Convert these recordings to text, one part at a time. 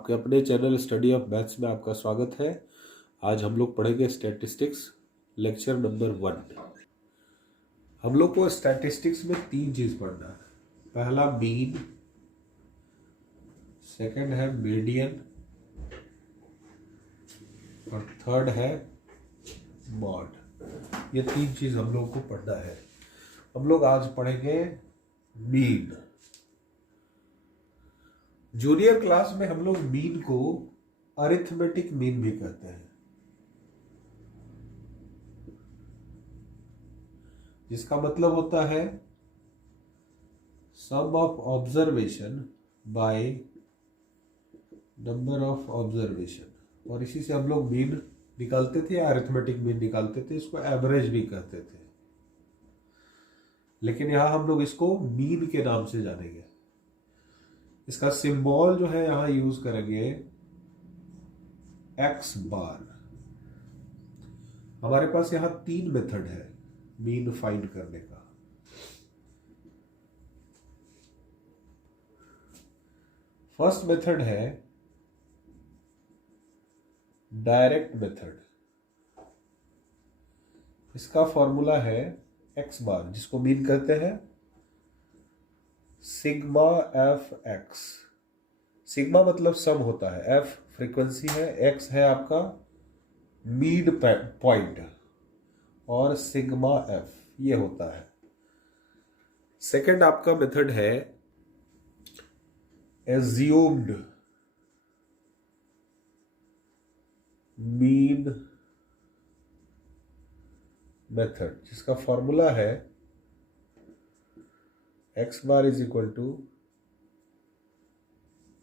आपके अपने channel study of maths में आपका स्वागत है। आज हम लोग पढ़ेंगे स्टैटिस्टिक्स लेक्चर नंबर 1। हम लोग को स्टैटिस्टिक्स में 3 चीज पढ़ना है। पहला मीन, सेकंड है मीडियन और थर्ड है मॉड। ये 3 चीज हम लोग को पढ़ना है। हम लोग आज पढ़ेंगे मीन। जूनियर क्लास में हम लोग मीन को अरिथमेटिक मीन भी कहते हैं, जिसका मतलब होता है sum of observation by number of observation. और इसी से हम लोग मीन निकालते थे या अरिथमेटिक मीन निकालते थे। इसको एवरेज भी कहते थे, लेकिन यहां हम लोग इसको मीन के नाम से जानेंगे। इसका सिंबल जो है यहां यूज करेंगे एक्स बार। हमारे पास यहां 3 मेथड है मीन फाइंड करने का। फर्स्ट मेथड है डायरेक्ट मेथड। इसका फॉर्मूला है एक्स बार, जिसको मीन कहते हैं सिग्मा एफ एक्स। सिग्मा मतलब सम होता है, एफ फ्रीक्वेंसी है, एक्स है आपका मीन पॉइंट और सिग्मा एफ ये होता है। सेकंड आपका मेथड है एज्यूम्ड मीन मेथड, जिसका फॉर्मूला है X bar is equal to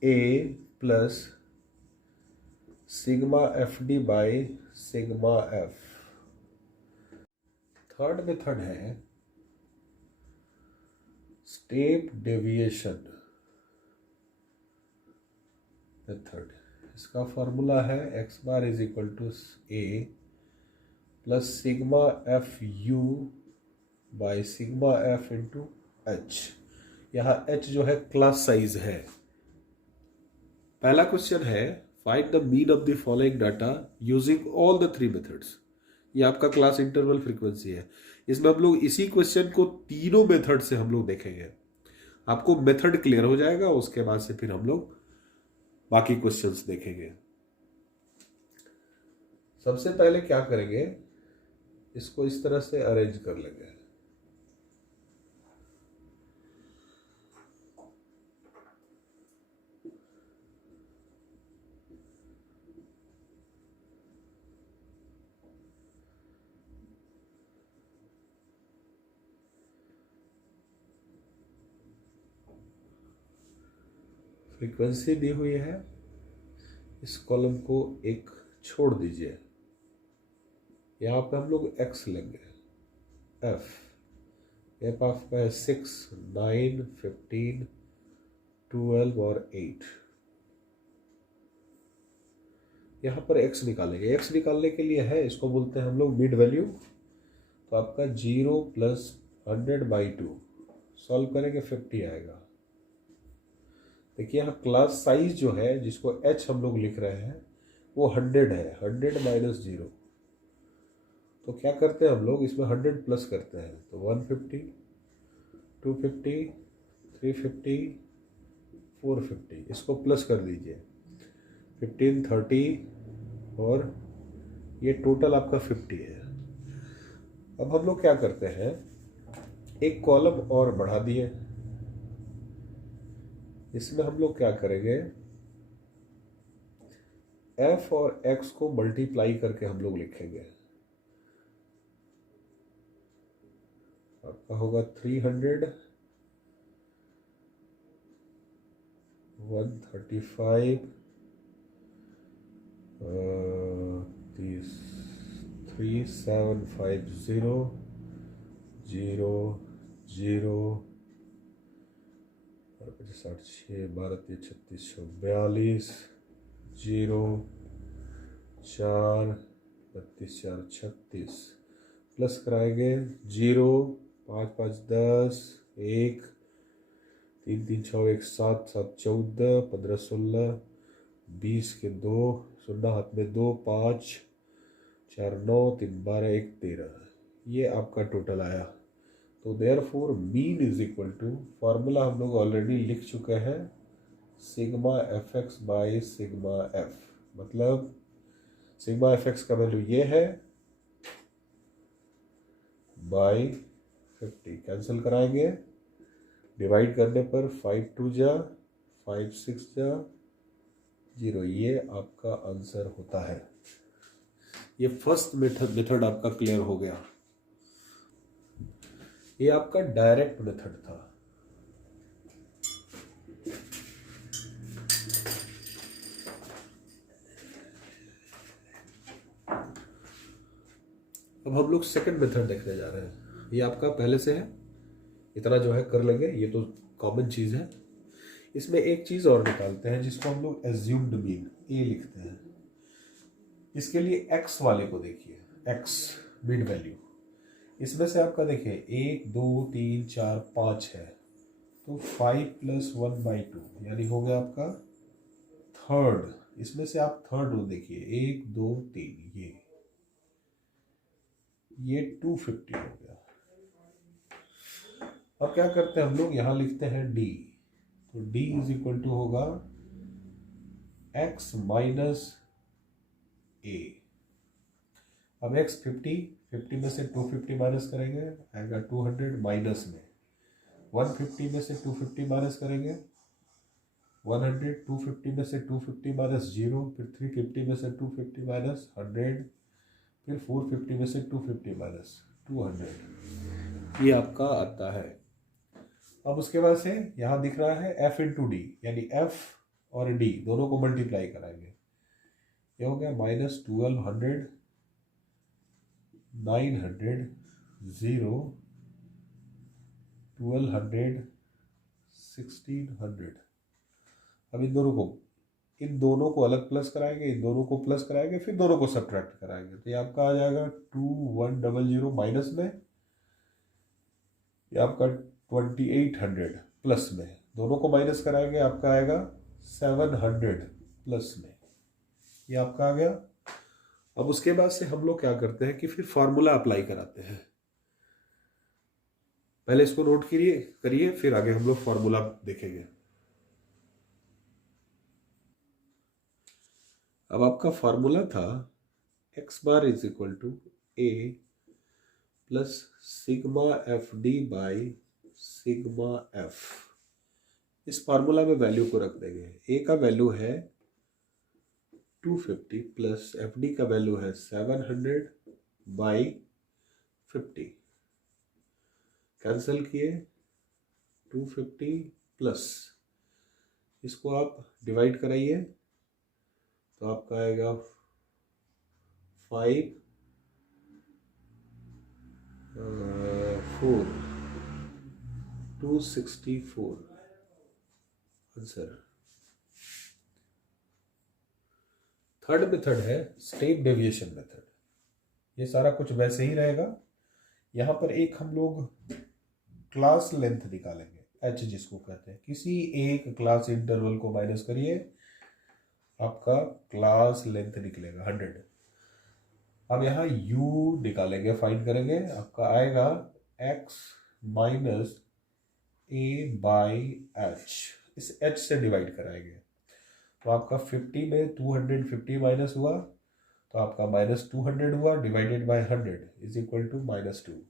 A plus sigma F D by sigma F. Third method है स्टेप डेविएशन मेथड। इसका फॉर्मूला है X bar is equal to A plus sigma F U by sigma F into H. यहां H जो है class size है। पहला question है find the mean of the following data using all the 3 methods. ये आपका class interval frequency है। इसमें हम लोग इसी क्वेश्चन को तीनों मेथड से हम लोग देखेंगे। आपको मेथड क्लियर हो जाएगा, उसके बाद से फिर हम लोग बाकी क्वेश्चंस देखेंगे। सबसे पहले क्या करेंगे, इसको इस तरह से अरेंज कर लेंगे। फ्रीक्वेंसी दी हुई है, इस कॉलम को एक छोड़ दीजिए। यहां पे हम लोग एक्स लेंगे, एफ आपका है 6, 9, 15, 12 और 8। यहां पर एक्स निकालेंगे। एक्स निकालने के लिए है, इसको बोलते हैं हम लोग मिड वैल्यू। तो आपका 0 प्लस 100/2 सॉल्व करेंगे 50 आएगा। देखिए यहाँ क्लास साइज जो है, जिसको एच हम लोग लिख रहे हैं, वो 100 है। 100 माइनस 0, तो क्या करते हैं हम लोग इसमें 100 प्लस करते हैं। तो 150, 250, 350, 450, इसको प्लस कर दीजिए। 15, 30 और ये टोटल आपका 50 है। अब हम लोग क्या करते हैं, एक कॉलम और बढ़ा दिए। इसमें हम लोग क्या करेंगे, f और x को मल्टीप्लाई करके हम लोग लिखेंगे। आपका होगा 300, 135, 3750, 0, 0, 6, 12, 36, 42, 0, 4, 32, 4, 36 प्लस कराएंगे 0, 5, 5, 10, 1, 3, 3, 6, 1, 7, 7, 14, 15, 16, 20 के 2, 0 हाथ में 2, 5 4 9 3 12 1 13, ये आपका टोटल आया। तो therefore mean is equal to, formula हम लोग ऑलरेडी लिख चुके हैं, sigma F X by sigma F. मतलब सिग्मा एफ एक्स का वैल्यू ये है बाई 50, कैंसिल कराएंगे, डिवाइड करने पर 5 2 जा 5 6 जा 0, ये आपका आंसर होता है। ये फर्स्ट मेथड आपका क्लियर हो गया। ये आपका डायरेक्ट मेथड था। अब हम लोग सेकंड मेथड देखने जा रहे हैं। ये आपका पहले से है, इतना जो है कर लेंगे, ये तो कॉमन चीज है। इसमें एक चीज और निकालते हैं जिसको हम लोग एज्यूम्ड मीन ए लिखते हैं। इसके लिए एक्स वाले को देखिए, एक्स मिड वैल्यू, इसमें से आपका देखिए 1 2 3 4 5 है, तो 5 + 1/2 यानी हो गया आपका थर्ड। इसमें से आप थर्ड रो देखिए 1 2 3, ये 250 हो गया। अब क्या करते हैं हम लोग, यहां लिखते हैं डी, तो डी इज इक्वल टू होगा x माइनस ए। अब x 50 में से 250 माइनस करेंगे आएगा 200, माइनस में 150 में से 250 माइनस करेंगे 100, 250 में से 250 माइनस 0, फिर 350 में से 250 माइनस 100, फिर 450 में से 250 माइनस 200, ये आपका आता है। अब उसके बाद से यहाँ दिख रहा है f इंटू डी, यानी f और d दोनों को मल्टीप्लाई कराएंगे, ये हो गया -1200 900 0 1200 1600। अब इन दोनों को अलग प्लस कराएंगे, इन दोनों को प्लस कराएंगे, फिर दोनों को सब्ट्रैक्ट कराएंगे, तो ये आपका आ जाएगा 2100 माइनस में, ये आपका 2800 प्लस में, दोनों को माइनस कराएंगे आपका आएगा 700 प्लस में, ये आपका आ गया। अब उसके बाद से हम लोग क्या करते हैं कि फिर फॉर्मूला अप्लाई कराते हैं। पहले इसको नोट करिए, फिर आगे हम लोग फॉर्मूला देखेंगे। अब आपका फॉर्मूला था x bar is equal to a plus sigma F D by sigma F. इस फार्मूला में वैल्यू को रख देंगे। a का वैल्यू है 250 प्लस एफ डी का वैल्यू है 700 बाई 50, कैंसिल किए 250 प्लस, इसको आप डिवाइड कराइए तो आपका आएगा 5 4 264 आंसर। थर्ड मेथड है स्टेप डेविएशन मेथड। ये सारा कुछ वैसे ही रहेगा। यहाँ पर एक हम लोग क्लास लेंथ निकालेंगे, h जिसको कहते हैं। किसी एक क्लास इंटरवल को माइनस करिए, आपका क्लास लेंथ निकलेगा 100। अब यहाँ u निकालेंगे, फाइंड करेंगे, आपका आएगा x minus a by h। इस h से डिवाइड कराएंगे तो आपका 50 में 250 माइनस हुआ तो आपका -200 हुआ, divided by 100 is equal to -2।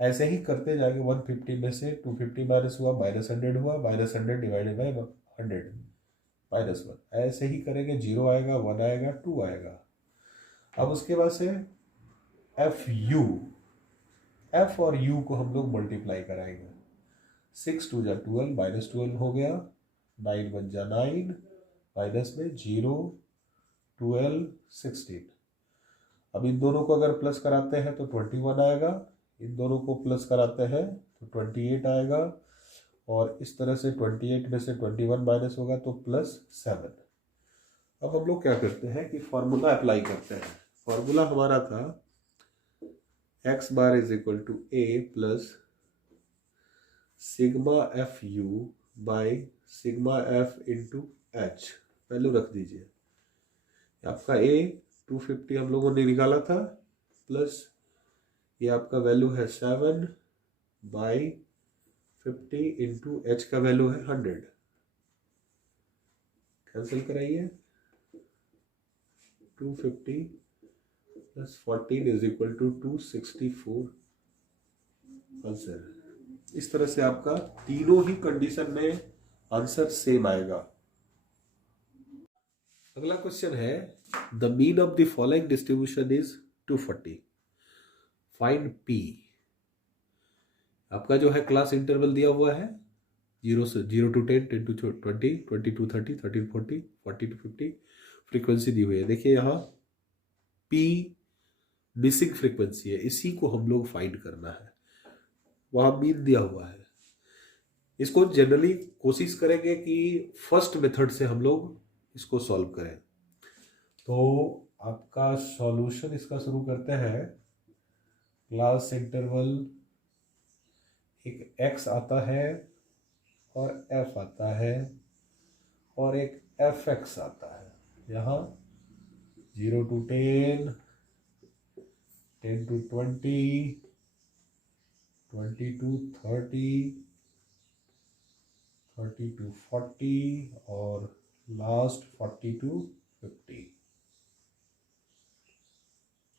ऐसे ही करते जाएंगे, 150 में से 250 माइनस हुआ, -100 हुआ, -100 डिवाइडेड बाय 100 -1। ऐसे ही करेंगे, 0 आएगा, 1 आएगा, 2 आएगा। अब उसके बाद से f और u को हम लोग मल्टीप्लाई कराएंगे। 6 2 जा 12, -12 हो गया, 9 1 जा 9, माइनस में 0 12 16। अब इन दोनों को अगर प्लस कराते हैं तो 21 आएगा, इन दोनों को प्लस कराते हैं तो 28 आएगा, और इस तरह से 28 में से 21 माइनस होगा तो +7। अब हम लोग क्या करते हैं कि फॉर्मूला अप्लाई करते हैं। फॉर्मूला हमारा था x bar is equal to a plus sigma F U by sigma F into H. Value रख दीजिए। आपका ए 250 हम लोगों ने निकाला था, प्लस ये आपका वैल्यू है 7/50 इंटू एच का वैल्यू है 100। कैंसिल कराइए, 250 plus 14 is equal to 264 answer. इस तरह से आपका तीनों ही कंडीशन में आंसर सेम आएगा। अगला क्वेश्चन है the mean of the following distribution is 240, find P. आपका जो है क्लास इंटरवल दिया हुआ है 0 to 10, 10 to 20, 20 to 30, 30 to 40, 40 to 50, frequency दी हुई है। देखिए यहाँ पी मिसिंग फ्रीक्वेंसी है, इसी को हम लोग फाइंड करना है। वहां मीन दिया हुआ है। इसको जनरली कोशिश करेंगे कि फर्स्ट मेथड से हम लोग इसको सॉल्व करें। तो आपका सॉल्यूशन इसका शुरू करते हैं। क्लास इंटरवल एक x आता है और f आता है और एक fx आता है। यहाँ 0 to 10, 10 to 20, 20 to 30, 30 to 40 और लास्ट 40 to 50।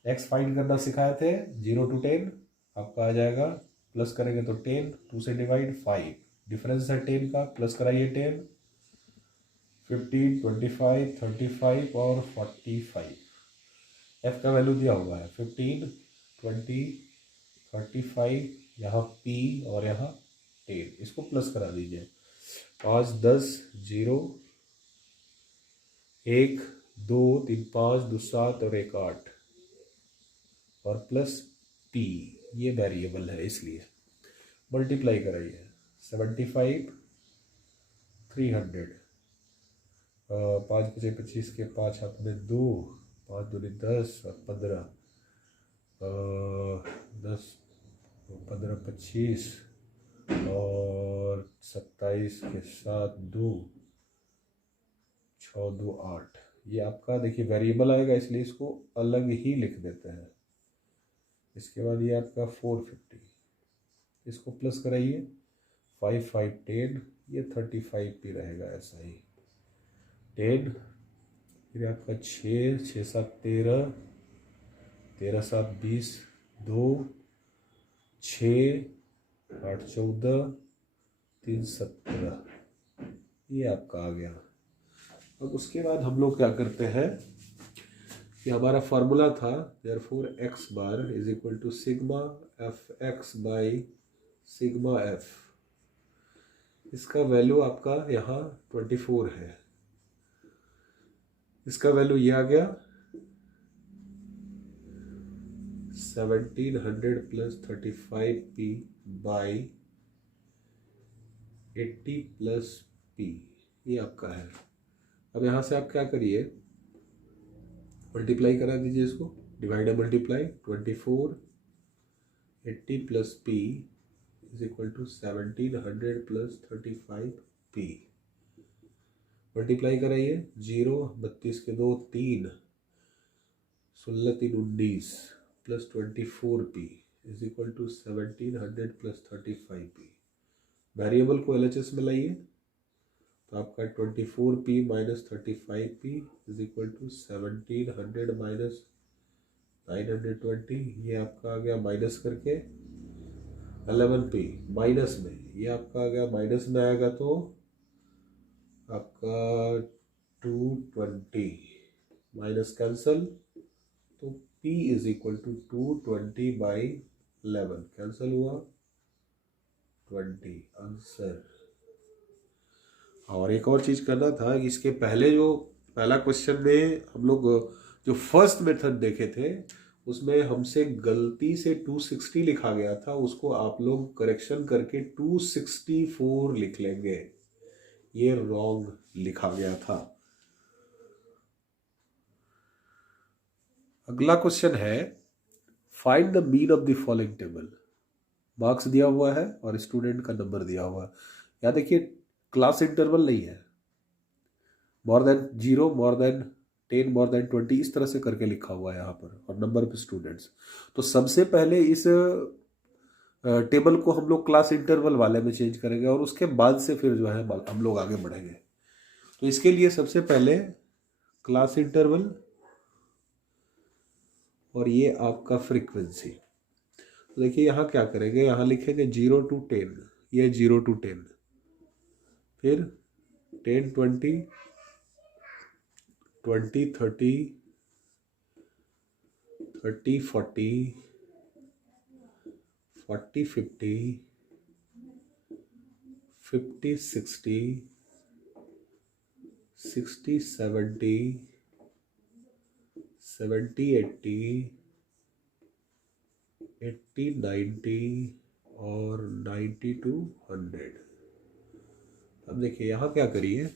x फाइंड करना सिखाए थे। 0 to 10 आपका आ जाएगा, प्लस करेंगे तो 10, 2 से डिवाइड 5, डिफरेंस है 10 का, प्लस कराइए 10, 15, 25, 35 और 45। f का वैल्यू दिया हुआ है 15, 20, 35, यहाँ p और यहाँ 10। इसको प्लस करा दीजिए। 5, 10, 0, 1, 2, 3, 5, 2, 7 और 1, 8 और प्लस p, ये वेरिएबल है इसलिए मल्टीप्लाई कराइए। 75, 300, 5 बचे 25 के 5 आपने 2, 5 दूनी 10 और 15, 10, 15, 25 और 27 के साथ 2, 6, 2, 8। ये आपका देखिए वेरिएबल आएगा, इसलिए इसको अलग ही लिख देते हैं। इसके बाद ये आपका 450, इसको प्लस कराइए। 5, 5, 10, ये 35 भी रहेगा ऐसा ही। 10, फिर आपका 6, 6, 7, 13, 13, 7, 20, 2, 6, 8, 14, 3, 17, ये आपका आ गया। अब उसके बाद हम लोग क्या करते हैं कि हमारा फार्मूला था therefore x bar is equal to sigma F X by sigma F. इसका वैल्यू आपका यहाँ 24 है। इसका वैल्यू ये आ गया 1700 plus 35p by 80 plus p, ये आपका है। अब यहाँ से आप क्या करिए, मल्टीप्लाई करा दीजिए इसको, divide multiply 24, 80 plus p is equal to 1700 plus 35p। Multiply कराइए, 0, 32 के 2, 3, 16, 3, 19 plus 24p is equal to 1700 plus 35p। Variable को LHS में लाइए तो आपका 24p minus 35p is equal to 1700 minus 920, ये आपका आ गया माइनस करके 11p माइनस में, ये आपका आ गया माइनस में आएगा तो आपका 220 माइनस कैंसल, तो p is equal to 220 by 11, cancel हुआ 20 आंसर। और एक और चीज़ करना था, इसके पहले जो पहला क्वेश्चन में हम लोग जो फर्स्ट मेथड देखे थे उसमें हमसे गलती से 260 लिखा गया था, उसको आप लोग करेक्शन करके 264 लिख लेंगे, ये रॉन्ग लिखा गया था। अगला क्वेश्चन है find the mean of the following table. Marks दिया हुआ है और स्टूडेंट का नंबर दिया हुआ है। यहाँ देखिए क्लास इंटरवल नहीं है, more than 0, more than 10, more than 20, इस तरह से करके लिखा हुआ है यहाँ पर, और नंबर ऑफ स्टूडेंट्स। तो सबसे पहले इस टेबल को हम लोग क्लास इंटरवल वाले में चेंज करेंगे, और उसके बाद से फिर जो है हम लोग आगे बढ़ेंगे। तो इसके लिए सबसे पहले क्लास इंटरवल और ये आपका फ्रीक्वेंसी। तो देखिए यहाँ क्या करेंगे, यहाँ लिखेंगे 0 to 10, ये 0 to 10, फिर 10, 20, 20, 30, 30, 40, 40, 50, 50, 60, 60, 70, 70, 80, 80, 90 और 90 to 100। अब देखिए यहाँ क्या करिए,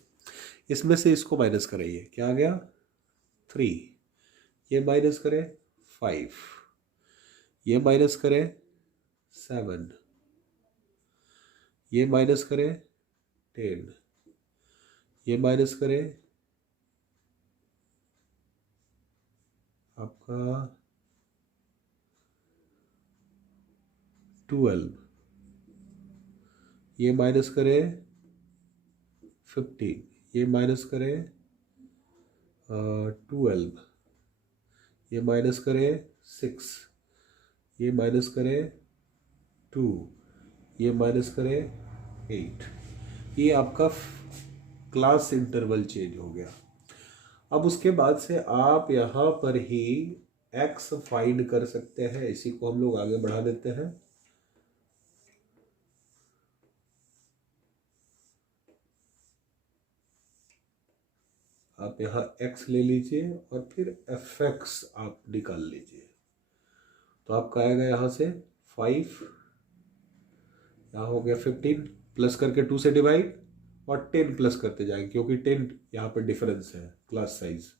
इसमें से इसको माइनस कराइए, क्या आ गया 3, ये माइनस करें 5, ये माइनस करें 7, ये माइनस करें 10, ये माइनस करें आपका 12, ये माइनस करें 15, ये माइनस करें 12, ये माइनस करें 6, ये माइनस करें 2, ये माइनस करें 8। ये आपका क्लास इंटरवल चेंज हो गया। अब उसके बाद से आप यहाँ पर ही x फाइंड कर सकते हैं, इसी को हम लोग आगे बढ़ा देते हैं। आप यहाँ x ले लीजिए और फिर fx आप निकाल लीजिए। तो आपका आएगा यहाँ से 5, यहाँ हो गया 15, प्लस करके 2 से डिवाइड, और 10 प्लस करते जाएंगे क्योंकि 10 यहाँ पर डिफरेंस है क्लास साइज।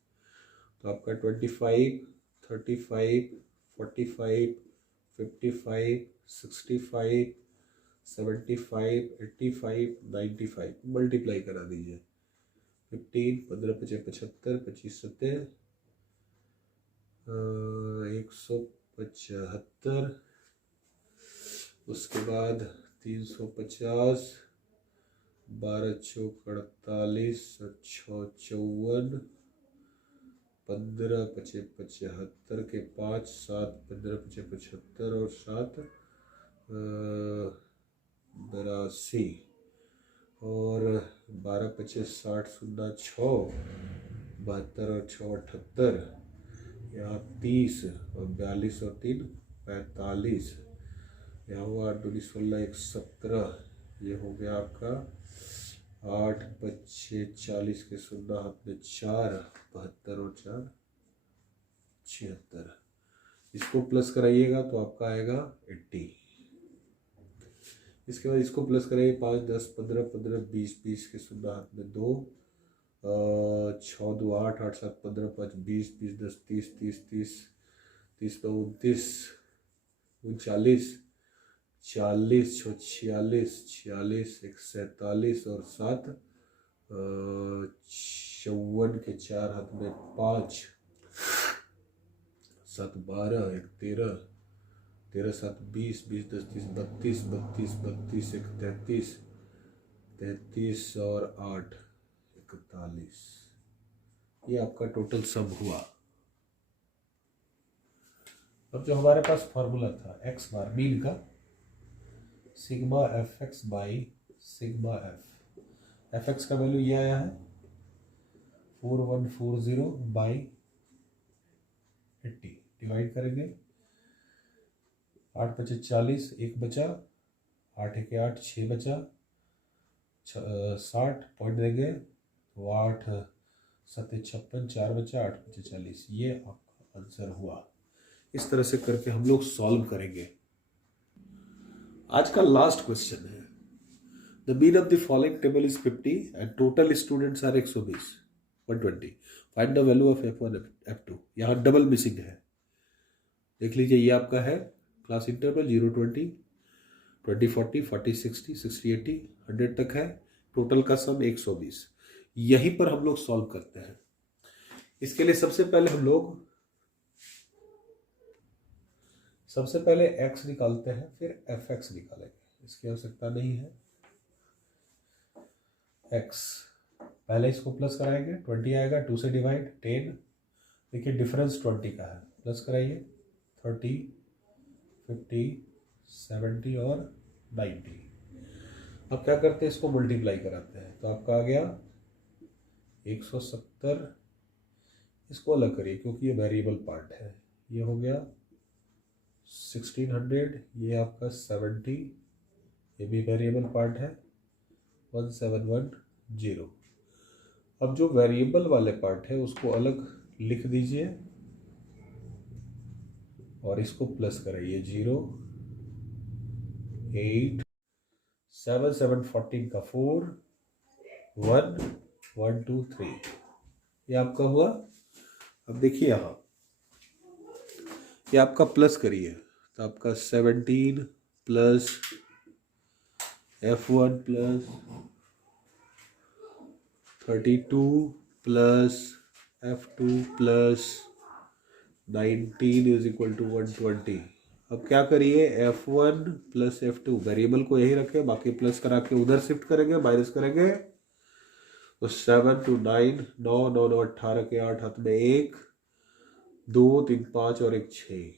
तो आपका 25, 35, 45, 55, 65, 75, 85, 95 मल्टीप्लाई करा दीजिए। 15, 15, 75, 25, 70, 175, उसके बाद 350, 12 चौक 48, 6 54, 15 पचे 75 के 5, 7 15 पचे 75 और 7 82, और 12 पचे 60, 0 6, 72 और 6 78, यहाँ 30 और 42 और 3 45, यहाँ हुआ 8 2 16 1 17, ये हो गया आपका 8 25 40 के 0 हाथ में 4, 72 और 4 76। इसको प्लस कराइएगा तो आपका आएगा 80। इसके बाद इसको प्लस कराइए 5 10 15 15 20 20 के 0 हाथ में 2, 6 2 8 8 7 15 5 20 20 10 30 30 30 30 2 29 39 40 46 46 1 47 और 7 54 के 4 हाथ में 5, 7 12 1 13 13 7 20 20 10 30 32 32 32 1 33 33 और 8 41। ये आपका टोटल सब हुआ। अब जो हमारे पास फॉर्मूला था x बार मीन का, sigma F X by sigma F X का वैल्यू ये आया है 4140 बाई 80, डिवाइड करेंगे 8 पचे 40, 1 बचा, 8 1 8 6 बचा, 60 पॉइंट देंगे तो 8 7 56, 4 बचा, 8 पचे 40। ये आपका आंसर हुआ। इस तरह से करके हम लोग सॉल्व करेंगे। आज का लास्ट क्वेश्चन है, the mean of the following table is 50 and total students are 120 120, find the value of F1 F2। यहाँ डबल मिसिंग है, देख लीजिए। ये आपका है क्लास इंटरवल 0 20 20 40 40 60 60 80 100 तक है। टोटल का सम 120। यहीं पर हम लोग सॉल्व करते हैं। इसके लिए सबसे पहले x निकालते हैं, फिर fx निकालेंगे, इसकी आवश्यकता नहीं है। x पहले इसको प्लस कराएंगे, 20 आएगा, 2 से डिवाइड, 10, देखिए डिफरेंस 20 का है, प्लस कराइए, 30, 50, 70 और 90। अब क्या करते हैं, इसको मल्टीप्लाई कराते हैं, तो आपका आ गया 170। इसको अलग करिए क्योंकि ये वेरिएबल पार्ट है। ये हो गया 1600, ये आपका 70, ये भी वेरिएबल पार्ट है, 1710। अब जो वेरिएबल वाले पार्ट है उसको अलग लिख दीजिए और इसको प्लस कराइए, 0, 8, 7, 7, 14 का 4, 1, 1, 2, 3, ये आपका हुआ। अब देखिए यहाँ ये आपका प्लस करिए, तो आपका 17 plus F1 plus 32 plus F2 plus 19 is equal to 120। अब क्या करिए, F1 प्लस F2 वेरिएबल को यही रखें, बाकी प्लस करा के उधर शिफ्ट करेंगे, माइनस करेंगे, तो 7 to 9, 9, 9, 9, 18 के 8, हाथ में 1, 2, 3, 5 और 1, 6।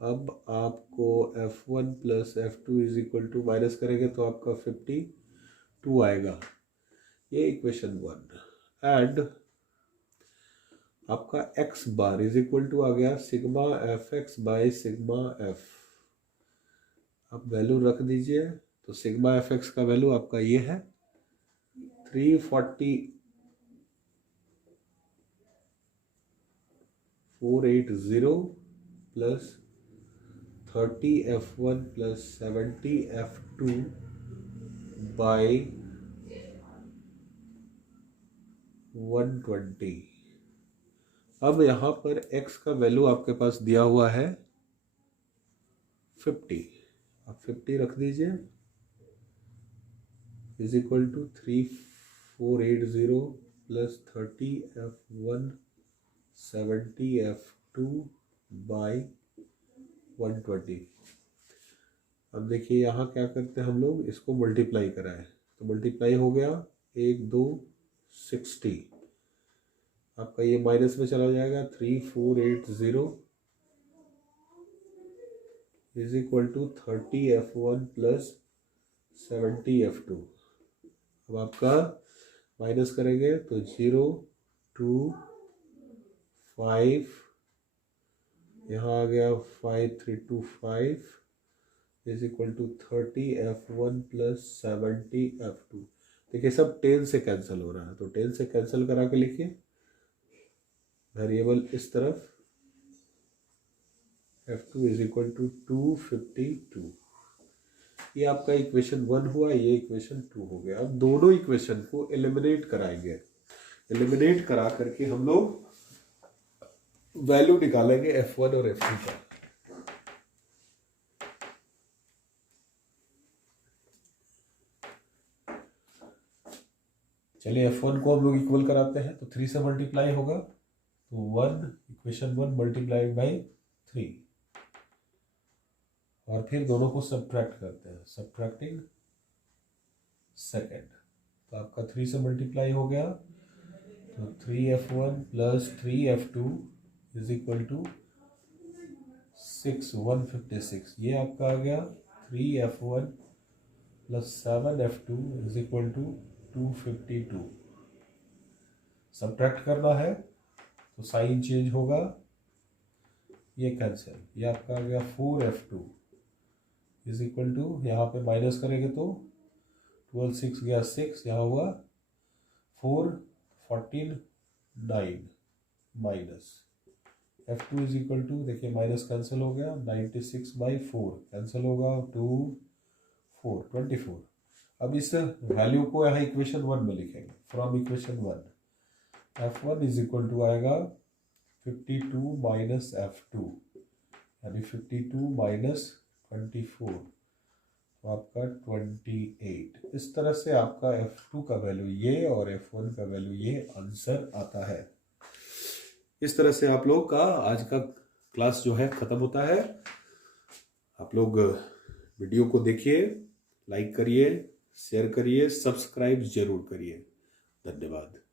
अब आपको F1 plus F2 is equal to minus करेंगे तो आपका 52 आएगा, ये इक्वेशन 1। एंड आपका x bar is equal to आ गया sigma fx by sigma f। आप वैल्यू रख दीजिए, तो सिग्मा fx का वैल्यू आपका ये है 340,480 plus 30 F1 plus 70 F2 bye 120। अब यहाँ पर x का वैल्यू आपके पास दिया हुआ है 50, आप 50 रख दीजिए, is equal to 3480 plus 30 F1 70 F2 by 120। अब देखिए यहाँ क्या करते हैं हम लोग, इसको मल्टीप्लाई कराएं, तो मल्टीप्लाई हो गया 1, 2, 60, आपका ये माइनस में चला जाएगा, 3480 is equal to 30 F1 plus 70 F2। अब आपका माइनस करेंगे तो 0, 2, 5, यहाँ आ गया 5325 is equal to 30 F1 plus 70 F2। देखिए सब 10 से कैंसिल हो रहा है, तो 10 से कैंसिल करा के लिखिए, वेरिएबल इस तरफ, F2 इज इक्वल टू 252। ये आपका इक्वेशन 1 हुआ, ये इक्वेशन 2 हो गया। अब दोनों इक्वेशन को एलिमिनेट कराएंगे, एलिमिनेट करा करके हम लोग वैल्यू निकालेंगे F1 और F2 का। चलिए F1 को हम लोग इक्वल कराते हैं, तो 3 से मल्टीप्लाई होगा, तो 1, इक्वेशन 1 मल्टीप्लाई बाई 3, और फिर दोनों को सब्ट्रैक्ट करते हैं, सब्ट्रैक्टिंग सेकेंड, तो आपका 3 से मल्टीप्लाई हो गया, तो 3F1 plus 3F2 is equal to 156। ये आपका आ गया 3F1 plus 7F2 is equal to 252। Subtract करना है तो साइन चेंज होगा, ये कैंसिल, ये आपका आ गया 4F2 इज इक्वल टू, यहाँ पे माइनस करेंगे तो 12, 6 गया 6, यहाँ हुआ 4, 14, 9 minus F2 is equal to, देखिए माइनस कैंसिल हो गया, 96/4 कैंसिल होगा, 2, 4, 24। अब इस वैल्यू को यहाँ इक्वेशन 1 में लिखेंगे, from equation 1 F1 is equal to आएगा 52 माइनस F2, यानी 52 माइनस 24, तो आपका 28। इस तरह से आपका F2 का वैल्यू ये और F1 का वैल्यू ये आंसर आता है। इस तरह से आप लोग का आज का क्लास जो है ख़त्म होता है। आप लोग वीडियो को देखिए, लाइक करिए, शेयर करिए, सब्सक्राइब जरूर करिए। धन्यवाद।